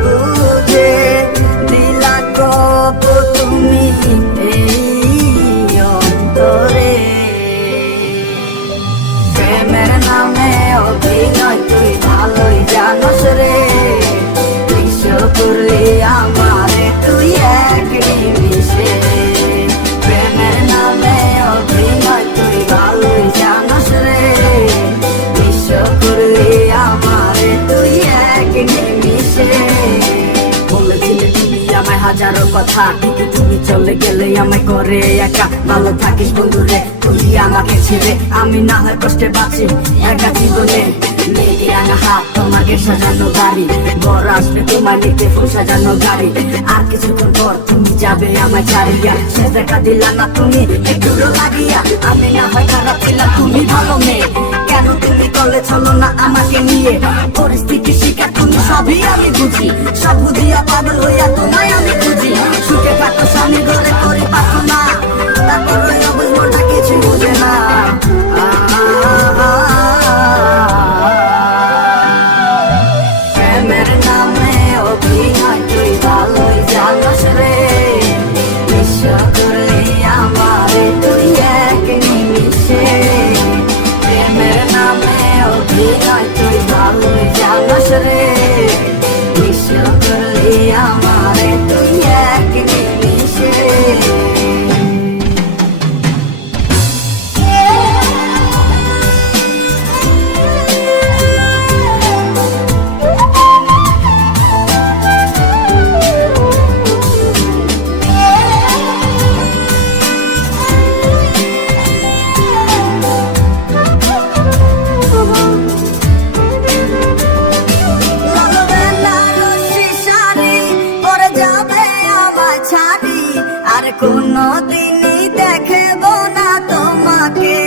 বুঝে দিলা কপ তুমি অন্তরে। প্রেমের নামে অভিনয় তুই ভালোই জানস রে? বিশ্ব করলি আমারে হাজারো কথা। তুমি চলে গেলে আমায় করে একা। ভালো থাকিস বন্ধু রে, তুমি আমাকে ছেড়ে। আমি না হয় কষ্টে বাঁচি একা জীবনে। তোমাকে সাজানো গাড়ি বড় আসবে তোমার নিতে, ফুল সাজানো গাড়ি। আর কিছুক্ষণ পর তুমি যাবে আমায় ছাড়িয়া। সে দেখা দিলা না তুমি, একটু লাগিয়া। আমি না হয় খারাপ ছিলাম, তুমি ভালো মেয়ে। কেন তুমি করলে চলো না আমাকে নিয়ে? পরিস্থিতি শিকার তুমি সবই আমি বুঝি। সব বুঝিয়া পাগল হইয়া তোমায় আমি প্রেমের নামে অভিনয় তুই ভালোই জানস রে কোনো দিনই দেখব না তোমাকে।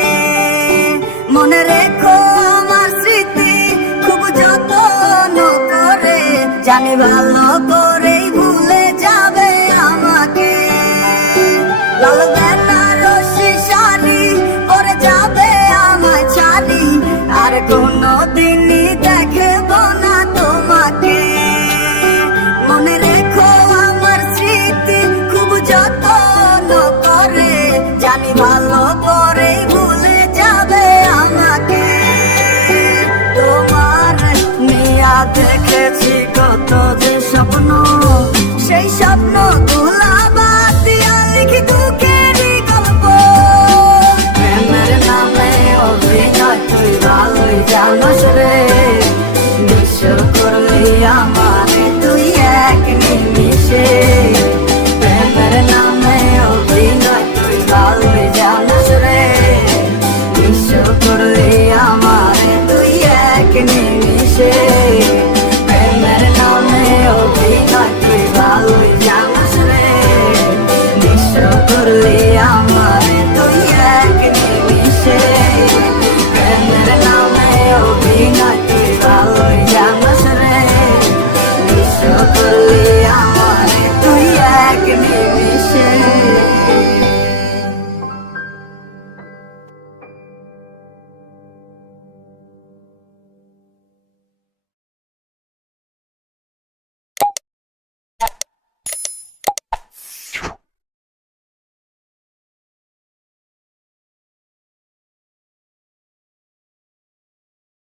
মনে রেখো আমার স্মৃতি খুব যত্ন করে জানি ভালো করলে আমার তুই এক নিমিশে প্রেমের নামে অভিনয় তুই ভালোই জানাস রে নিঃস্ব করলে আমার